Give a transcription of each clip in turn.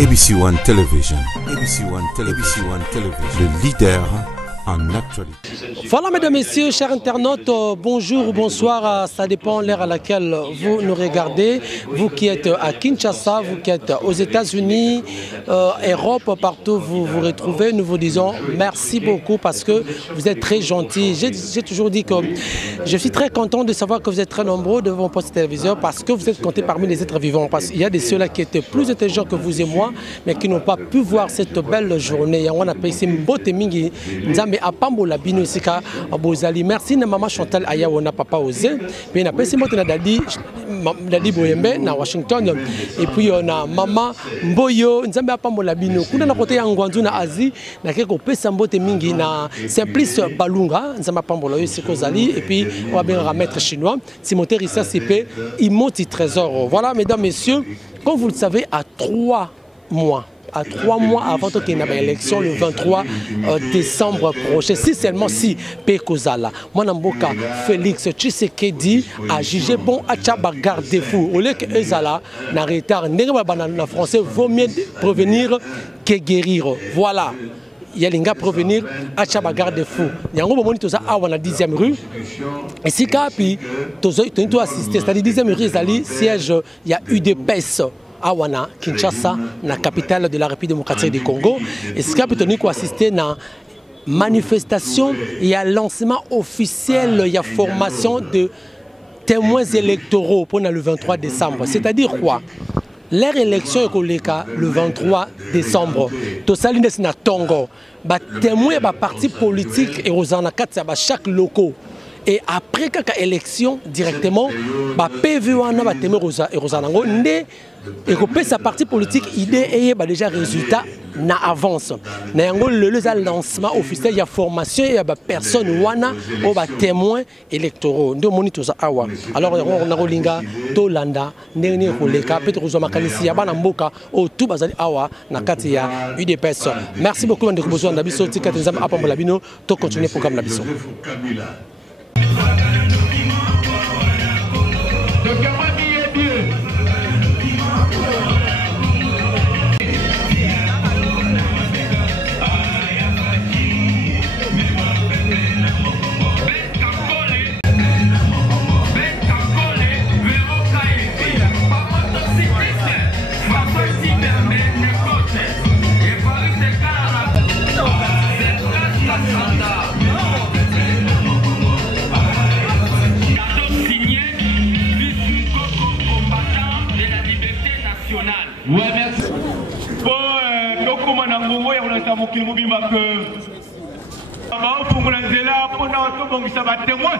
ABC One Television. ABC One Television. Le leader en actualité. Voilà mesdames et messieurs, chers internautes, bonjour ou bonsoir, ça dépend de l'heure à laquelle vous nous regardez. Vous qui êtes à Kinshasa, vous qui êtes aux États-Unis, Europe, partout où vous vous retrouvez, nous vous disons merci beaucoup parce que vous êtes très gentils. J'ai toujours dit que je suis très content de savoir que vous êtes très nombreux devant vos postes téléviseurs parce que vous êtes comptés parmi les êtres vivants. Parce qu'il y a de ceux-là qui étaient plus intelligents que vous et moi, mais qui n'ont pas pu voir cette belle journée. On appelle ici Mbote Mingi, Nzambe Apambo la Bino Sika Bozali. Merci na maman Chantal Ayawana papa Ose. Puis na pesi moto na Dadi Boyembe na Washington. Et puis on a maman Mboyo Nzambe Apambo la Bino. Kuna na kote ya Ngwanzu na Asie na keko pesa Mbote Mingi na Simplice Balunga Nzambe Apambo la Siko Zali. Et puis on va bien remettre chinois Timothée Rissa CP Imoti Trésor. Voilà mesdames messieurs, comme vous le savez, à 3 mois avant qu'il y ait une élection le 23 décembre prochain, si seulement si Pekozala, Mwanamboka Félix Tshisekedi a jugé bon à Tchaba garde-fou. Au lieu que Ezala n'a retard, en français, vaut mieux prévenir que guérir. Voilà. Il y a les gars prévenir à Tchaba garde-fou. Il y a un moment où tu as la 10e rue. Et si Kapi, tu as assisté, c'est-à-dire 10e rue, siège, il y a eu des PES. Awana, Kinshasa, la capitale de la République démocratique du Congo. Et ce qui a pu assister à la manifestation et à lancement officiel, il y a formation de témoins électoraux pour le 23 décembre. C'est-à-dire quoi? Leur élection est le 23 décembre. Tout ça, c'est un Tongo. Témoins de partis politiques et aux chaque locaux. Et après chaque élection, directement, PV va témoin et Rosanango, et que sa parti politique idée et déjà résultat na avance. Na le lancement officiel, il y a formation, il y a personne wana au témoins électoraux. Nous monitorons awa. Alors on a rolinga Tolanda, nene roleka, peut-être aux makanisi ya bana mboka au tout bazali awa na kati ya UDPS. Merci beaucoup de besoin d'abiso tika tenzama apambola bino to continuer programme d'abiso. Ouais, merci. Bon, comment on a fait mon bimba que. Pour nous là, pour nous ça va témoin.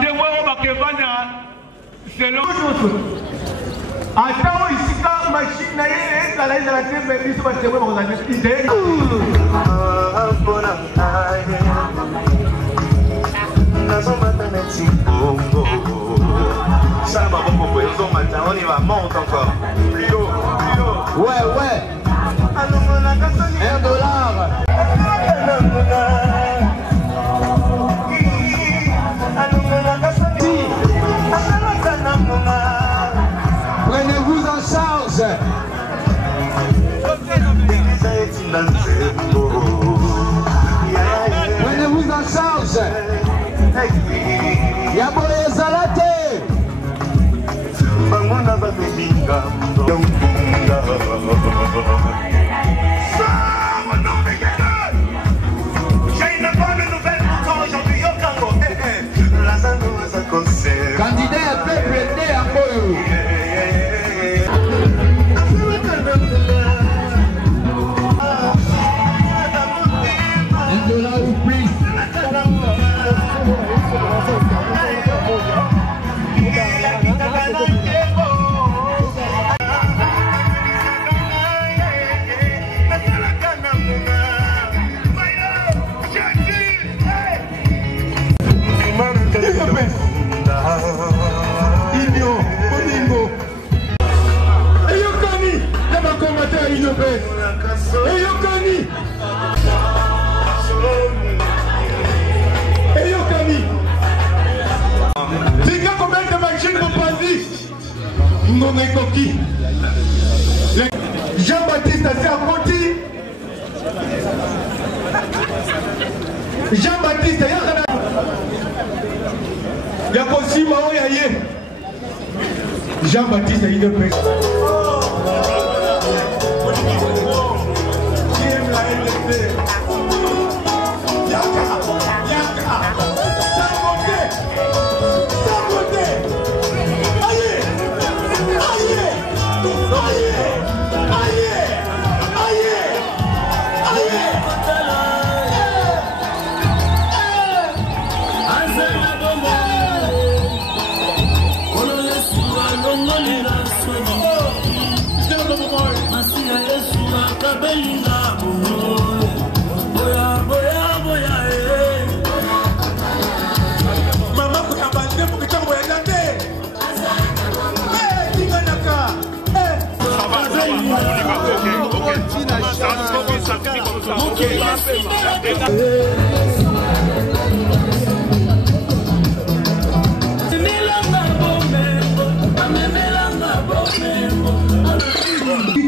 Témoin, on va c'est long. Attends, ici, quand machine est là, il y a la tête, mais il va témoin, on a des idées. Ça va beaucoup, on y va, monte encore. Plus haut, plus haut. Ouais. $1. Prenez-vous en charge. Prenez-vous en charge. Yaboye Zalate. Candidat à peuple né à Boyou. $1 ou plus. Non, mais coquille. Jean-Baptiste Asiakoti. Jean-Baptiste Yakana. Yakosima Oyaye. Jean-Baptiste Idepes.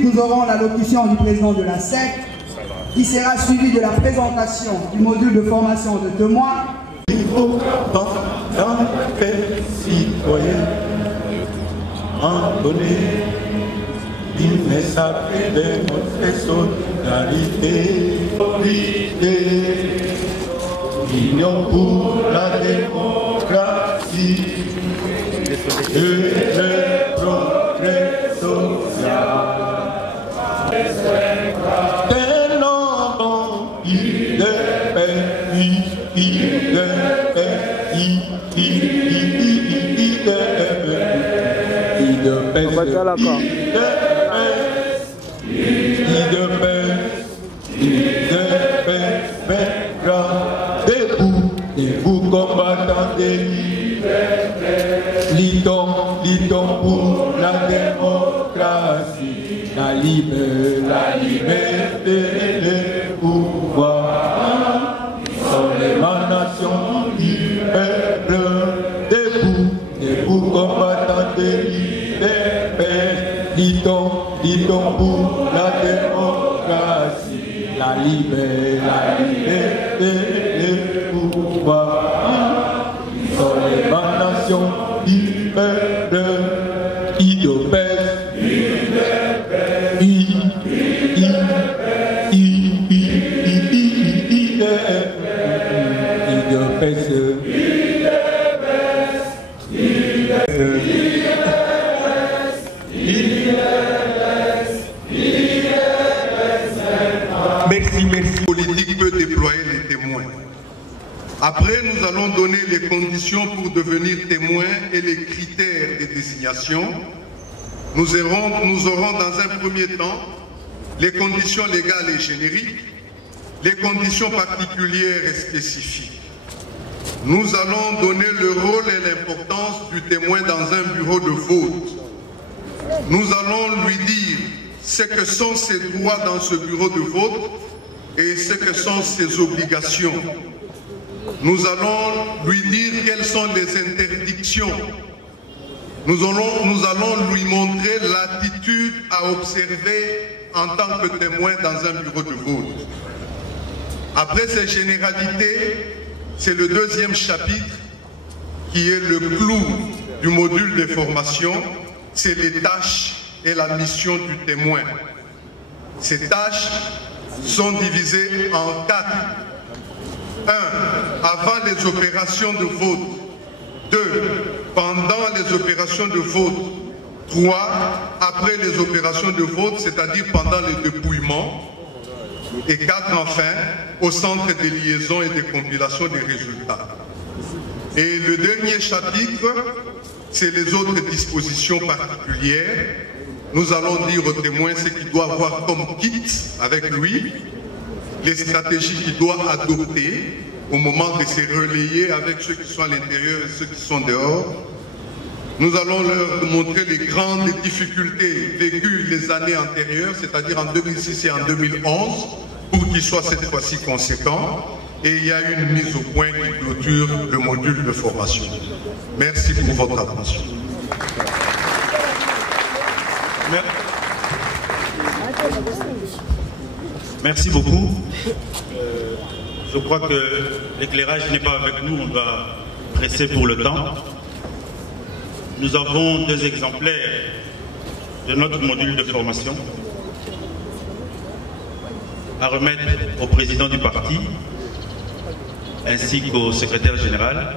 Nous aurons l'allocution du président de la SEC qui sera suivie de la présentation du module de formation de témoins. Il faut pas dans les citoyens en donner une message de notre solidarité. Union pour la démocratie et le progrès social. Debout combattants de liberté, luttons pour la démocratie, la liberté et le pouvoir. Nous sommes l'émanation du peuple. Debout combattants de liberté, luttons pour la démocratie, la liberté et le pouvoir. Nous sommes l'émanation du peuple. Merci. Politique peut déployer les témoins. Après, nous allons donner les conditions pour devenir témoin et les critères de désignation. Nous aurons dans un premier temps les conditions légales et génériques, les conditions particulières et spécifiques. Nous allons donner le rôle et l'importance du témoin dans un bureau de vote. Nous allons lui dire ce que sont ses droits dans ce bureau de vote et ce que sont ses obligations. Nous allons lui dire quelles sont les interdictions. Nous allons lui montrer l'attitude à observer en tant que témoin dans un bureau de vote. Après ces généralités, c'est le deuxième chapitre qui est le clou du module de formation, c'est les tâches et la mission du témoin. Ces tâches sont divisées en 4. 1. Avant les opérations de vote. 2. Pendant les opérations de vote. 3. Après les opérations de vote, c'est-à-dire pendant le dépouillement. Et 4. Enfin, au centre des liaisons et des compilations des résultats. Et le dernier chapitre, c'est les autres dispositions particulières. Nous allons dire au témoin ce qu'il doit avoir comme kit avec lui, les stratégies qu'il doit adopter au moment de se relayer avec ceux qui sont à l'intérieur et ceux qui sont dehors. Nous allons leur montrer les grandes difficultés vécues les années antérieures, c'est-à-dire en 2006 et en 2011, pour qu'ils soient cette fois-ci conséquents. Et il y a une mise au point qui clôture le module de formation. Merci pour votre attention. Merci. Merci beaucoup. Je crois que l'éclairage n'est pas avec nous, on va presser pour le temps. Nous avons 2 exemplaires de notre module de formation à remettre au président du parti ainsi qu'au secrétaire général.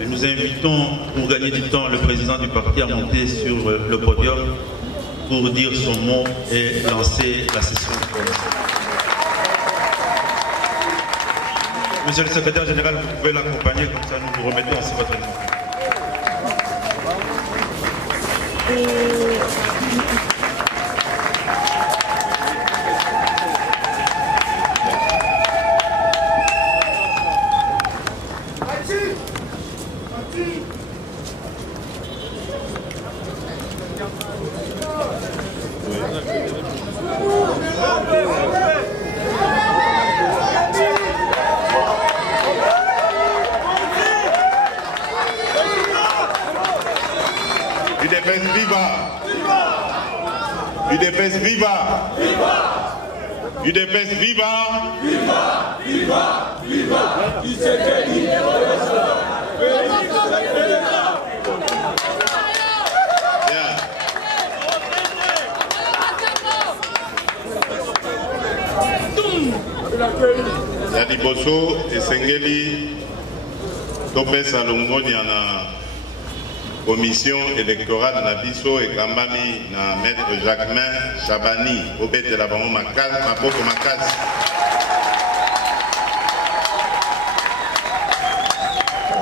Et nous invitons, pour gagner du temps, le président du parti à monter sur le podium pour dire son mot et lancer la session de formation. Monsieur le secrétaire général, vous pouvez l'accompagner, comme ça nous vous remettons ainsi votre nom. UDPS viva! UDPS viva! UDPS viva! Viva! Viva! Viva! Ya liboso esengeli topesa longoni na commission électorale na biso ekambami na maître Jacquemain Chabani obetela bango makasi maboko makasi.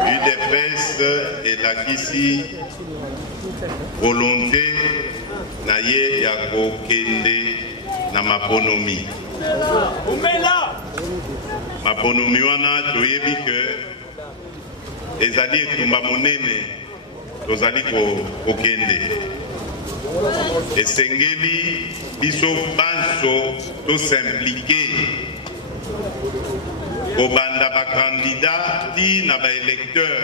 UDPS elakisi volonté na ye ya kokende na maponomi. Maponomi wana toyebi ke ezali etumba monene tozali kokende. Esengeli biso banso to s'impliquer kobanda bakandidat ti na baélecteur.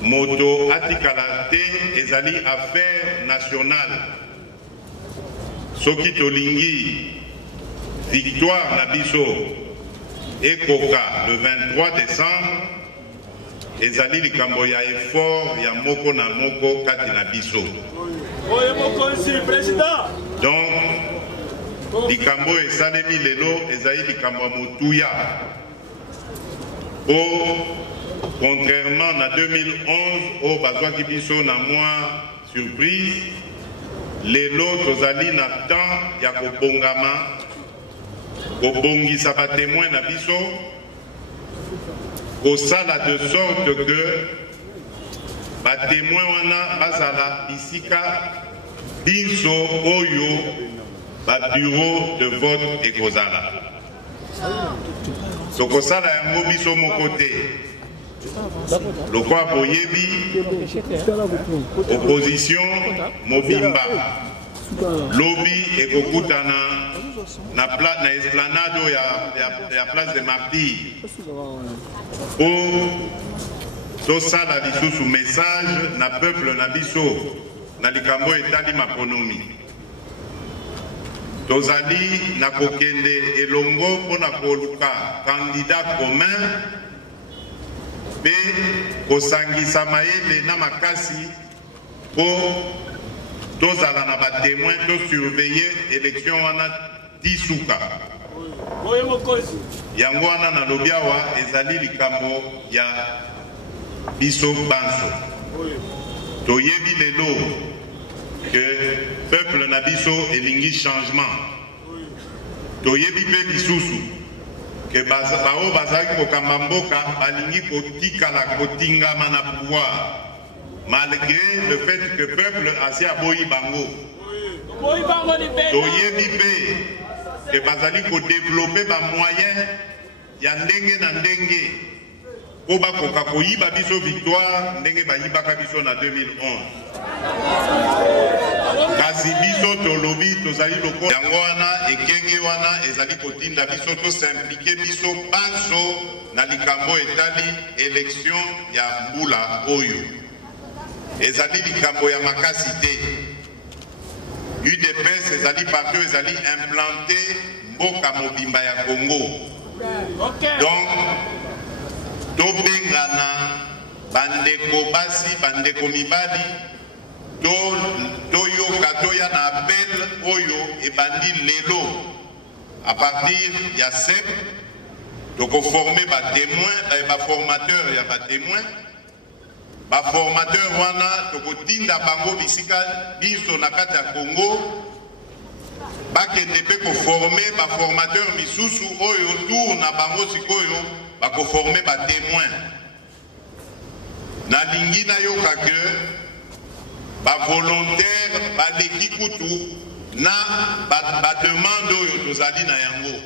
Moto atikala te ezali affaire nationale. Soki tolingi victoire na biso ekoka le 23 décembre ezali likambo ya effort ya moko na moko kati na biso. Donc likambo esalemi lelo ezali likambo ya motuya. Contrairement na 2011 o bazwaki biso na mwa surprise, lelo tozali na temps ya kobongama kobongisa batémoin na biso kosala de sorte que batémoin wana bazala bisika biso oyo babureau de vote ekozala. Tokosala yango biso moko te. Lokwa boyebi opposition mobimba lobby ekokutana na esplanade ya place de Martyrs po tosala lisusu message na peuple na biso na likambo etali maponomi. Tozali na kokende elongo mpona koluka candidat commun pe kosangisa mayele na makasi po tozala na batémoin to surveiller élection wana tisuka. Yango wana na lobi awa ezali likambo ya biso banso. Toyebi lelo que peuple na biso elingi changement. Toyebi pe lisusu que bao bazaki kokamba mboka balingi kotikala kotingama na pouvoir malgré le fait que peuple asi aboyi bango. Toyebi pe que bazali kodévelopper ba moyen ya ndenge na ndenge po bakoka koyiba biso victoire ndenge bayibaka biso na 2011. Kasi biso tolobi tozali loko yango wana ekenge wana ezali kotinda biso to s'impliquer biso banso na likambo etali élection ya mbula oyo ezali likambo ya makasi te. UDPS ezali parti ezali implanté mboka mobimba ya Congo. Donc tobengana bandeko basi bandeko mibali toyoka toya na appel oyo ebandi lelo à partir ya SEP toko former ba témoin ba formateur ya ba témoin ba formateur wana toko tinda bango bisika biso na kati ya Congo bakende pe ko former ba formateur misusu oyo tour na bango sikoyo ba ko former ba témoin na lingina yoka que ba volontaire ba leki kutu na ba demande oyo tozali na yango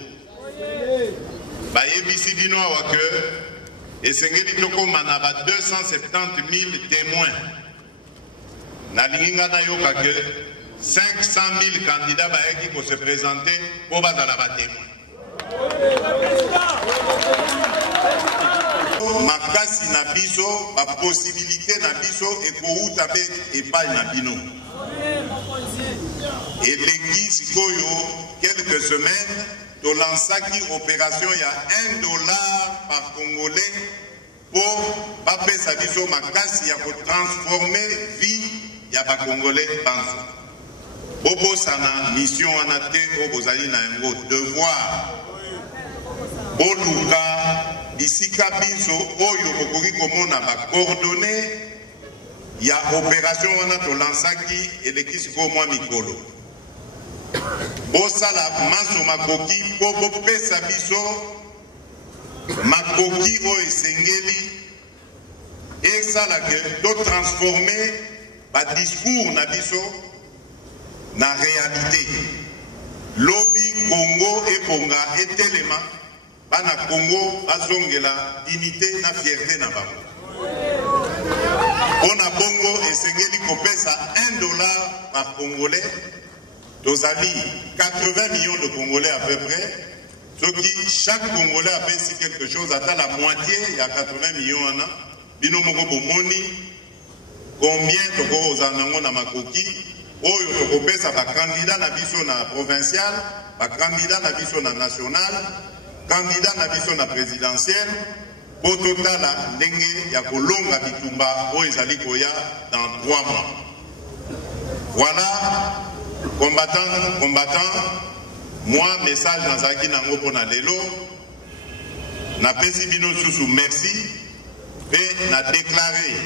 ba yebisi bino awa que esengeli tokoma na ba 270 000 témoins na linginga na yoka que 500 000 candidats bayeki ko se présenter po bazala ba témoins makasi na biso ba possibilité na biso ekouta be epai na bino elengi sikoyo quelques semaines tolansaki opération ya $1 par Congolais pour bapesa biso makasi ya ko transformer vie ya ba Congolais banso bobosana mission wana te o bozali na yango devoir boluka bisika biso oyo bokoki komona ba coordonnées ya opération wana tolansaki eleki sikoyo mwa mikolo bosala maso makoki po bopesa biso makoki oyo esengeli esalaka to transformer ba discours na biso na réalité lobi Congo ebonga etelema bana Congo azongela dignité na fierté na bango ona bongo esengeli kopesa $1 par Congolais tozali 80 millions de Congolais à peu près ce qui chaque Congolais a payé quelque chose à la moitié il y a 80 millions ana bino moko bomoni combien toko ozanango na makoki oyo tokopesa ba candidat na biso na provincial ba candidat na biso na national candidat na biso na présidentiel po totala ndenge ya kolonga bitumba oyo ezali koya dans 3 mois. Voilà, combattant, moi message nazaki nango pona lelo na pesi bino susu merci et na déclaré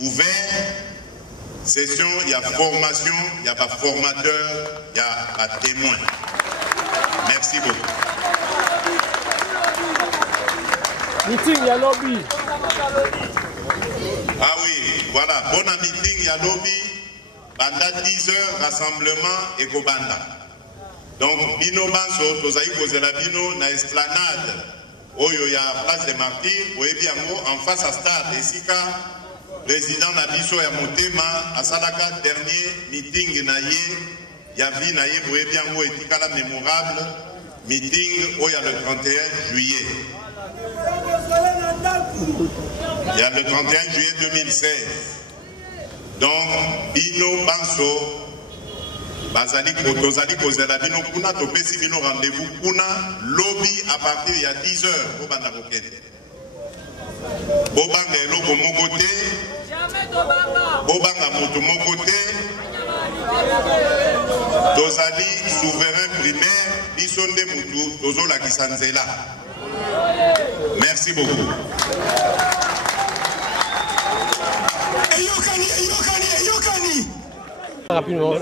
ouvert session il y a formation il y a pas formateur il y a pas témoin. Merci beaucoup. Meeting ya lobby. Ah oui, voilà, bon meeting ya lobby. Banda 10 heures rassemblement et Kobanda. Donc bino banso tozai kozela bino na esplanade oyo ya place des martyrs oyebi yango en face à stade esika président na biso ya motema asalaka dernier meeting na ye ya vie na ye oyebi yango etikala mémorable meeting oyo le 31 juillet. Il y a le 31 juillet 2016. Donc, Bino Banso, Bazali Kotozali Kozela Bino Kuna, Topesi Bino rendez-vous Kuna, lobby à partir il y a 10 heures au Bandarokete. Bobanga Eloko Mokote, Bobanga Moto Mokote, Tozali souverain primaire, Bisonde Moutou, Tozola Kisanzela. Merci beaucoup. Rapidement.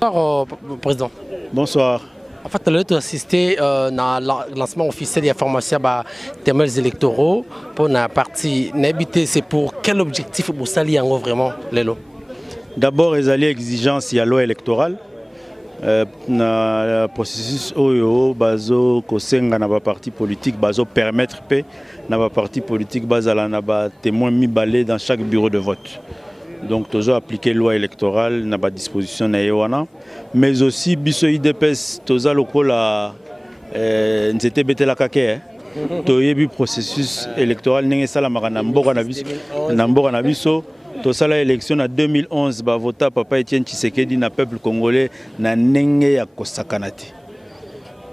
Bonsoir, Président. Bonsoir. En fait, tu as assisté à le lancement officiel de la formation des témoins électoraux pour la partie n'habité. C'est pour quel objectif vous saluez vraiment, Lélo? D'abord, les alliés exigences, il y a loi électorale. Le processus oyo bazo kosenga na ba parti politique bazo permettre pe na ba parti politique bazala na ba témoin mibale dans chaque bureau de vote. Donc toujours appliquer loi électorale na ba disposition na yewana mais aussi biso IDPS toza lokola nzete betela kake to yebi processus électoral ndenge sala makana mboka na biso Tout ça la élection en 2011 ba vota papa Etienne Tshisekedi na peuple congolais na nenge ya kosakanati.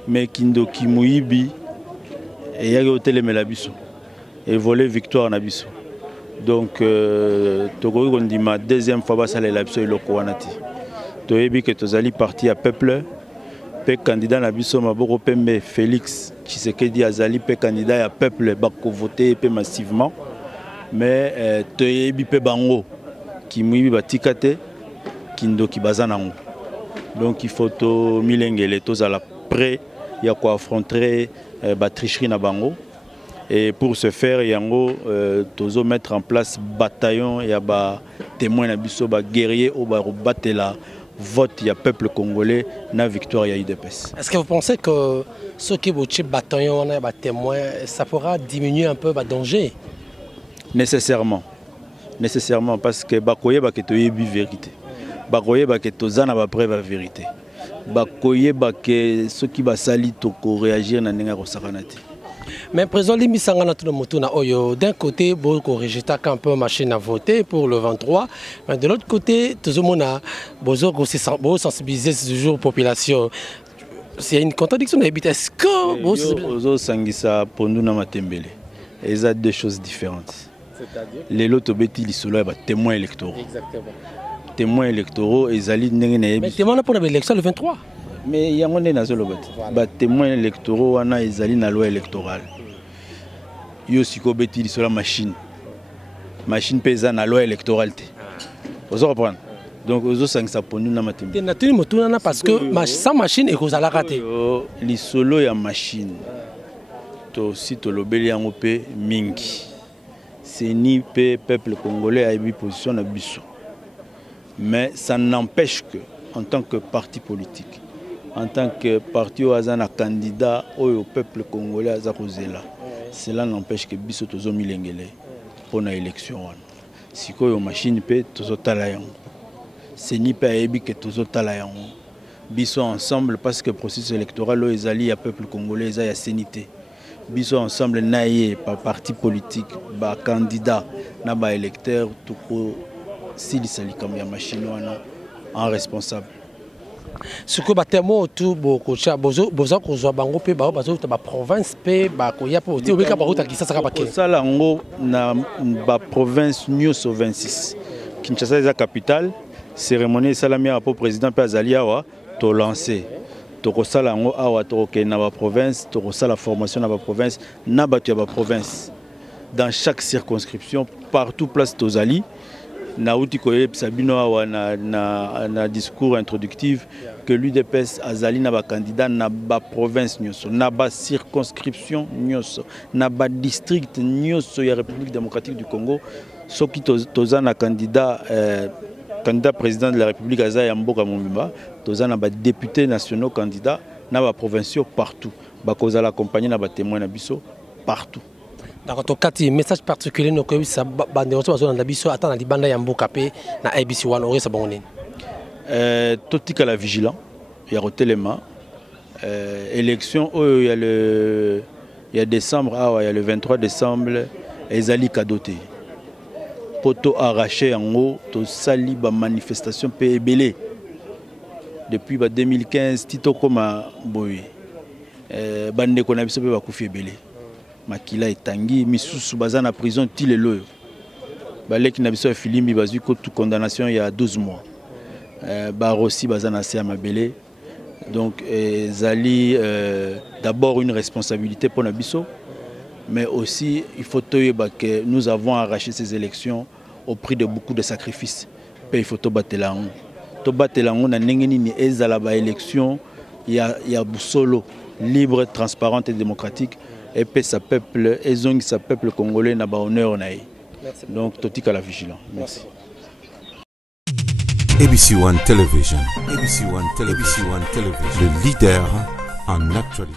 Mais Kindo Kimuibi et yaki otelemela biso et voler victoire na biso. Donc tokoki kondima deuxième fois basalela biso eloko wana ti. Toyebi que tozali parti à peuple pe candidat na biso maboko pembe Félix Tshisekedi azali pe candidat à peuple bako voter pe massivement. Mais toyebi pe bango Kimuibi batikate Kindo Kibazanango. Donc il faut to milengele tozala prêt ya ko affronter tricherie na bango. Et pour ce faire, yango tozo mettre en place bataillon ya ba témoin na biso ba guerrier au ba batela vote ya peuple congolais na victoire ya UDPS. Est-ce que vous pensez que ce qui est bataillon on a ba témoin ça pourra diminuer un peu ba danger? Nécessairement. Nécessairement parce que bakoye ba ke toyebi vérité. Bakoye ba ke tozana ba preuve la vérité. Bakoye ba ke ce qui ba sali to ko réagir na ninga ko sakanati. Mais président Limi Sangana tout le monde na oyo d'un côté beaucoup rejeté un peu machine à voter pour le 23 mais de l'autre côté tout le monde a besoin sensibiliser toujours population. C'est une contradiction est-ce que bozo sangisa pondu na matembele. Ils ont deux choses différentes. C'est-à-dire les lots tobeti lisolo ba témoins électoraux. Exactement. Témoins électoraux et zali ndenge na yebi. Mais témoins pour l'élection le 23. Mais il y a un témoin électoraux wana ezali na loi électorale. Yo siko beti li sur la machine pesa na loi électorale te. Vous comprenez? Donc ozo sang sa ponu na matembe. Te natuni motuna na parce que sans machine ekozala raté. Li solo ya machine. To si to lobeli yango pe mingi. C'est ni pe peuple congolais a eu position na biso. Mais ça n'empêche que en tant que parti politique en tant que parti au hasard candidat au peuple congolais à Zakozela. Cela n'empêche que biso tozo milengele pour la élection. Si quoi machine peut tozo talayan. C'est ni pas ebi que tozo talayan. Biso ensemble parce que le processus électoral au ezali à peuple congolais ya sénité. Biso ensemble naie par parti politique, ba candidat na ba électeur tout si li sali comme ya machine en responsable. Ce que batemo tout beaucoup boza kozwa bango pe ba bazo ta ba province pe ba ko ya po ti obeka ba ruta kisa saka paquet ça là ngo na ba province nyonso 26 Kinshasa est la capitale cérémonie salami à président pe azaliawa to lancer to ko sala ngo awa to ke na ba province to ko sala formation na ba province na ba tu ba province dans chaque circonscription partout place tozali na uti koye sabino awa na discours introductif que l'UDPS azali na ba candidat na ba province nyonso na ba circonscription nyonso na ba district nyonso ya République démocratique du Congo soki toza na candidat président de la République azaya mboka mumba toza na ba députés nationaux candidats na ba provinciaux partout ba kozala accompagner na ba témoins na biso partout. D'accord, un message particulier no ko bisa bande on na biso ata na libanda ya mboka pe na ABC One ore sa bonne. Totika la vigilant, il y a rotelema élection il y a décembre il y a le 23 décembre ezali kadoté. Poto arraché en haut to sali ba manifestation pe ebelé. Depuis 2015 tito koma boy. Bande ko na biso pe ba kufi ebelé. Makila etangi misusu baza na prison ti lelo baleki na biso filimbi bazui ko toute condamnation il y a 12 mois ba aussi baza na se mabele donc zali d'abord une responsabilité pour na biso mais aussi il faut toyeba que nous avons arraché ces élections au prix de beaucoup de sacrifices pe il faut to batela ngo na ndenge ni ezala ba élection ya busolo libre transparente et démocratique et puis sa peuple sa peuple congolais n'a pas honneur naï. Donc totika la vigilance. Merci. ABC One Television. ABC One Television. Le leader en actualité.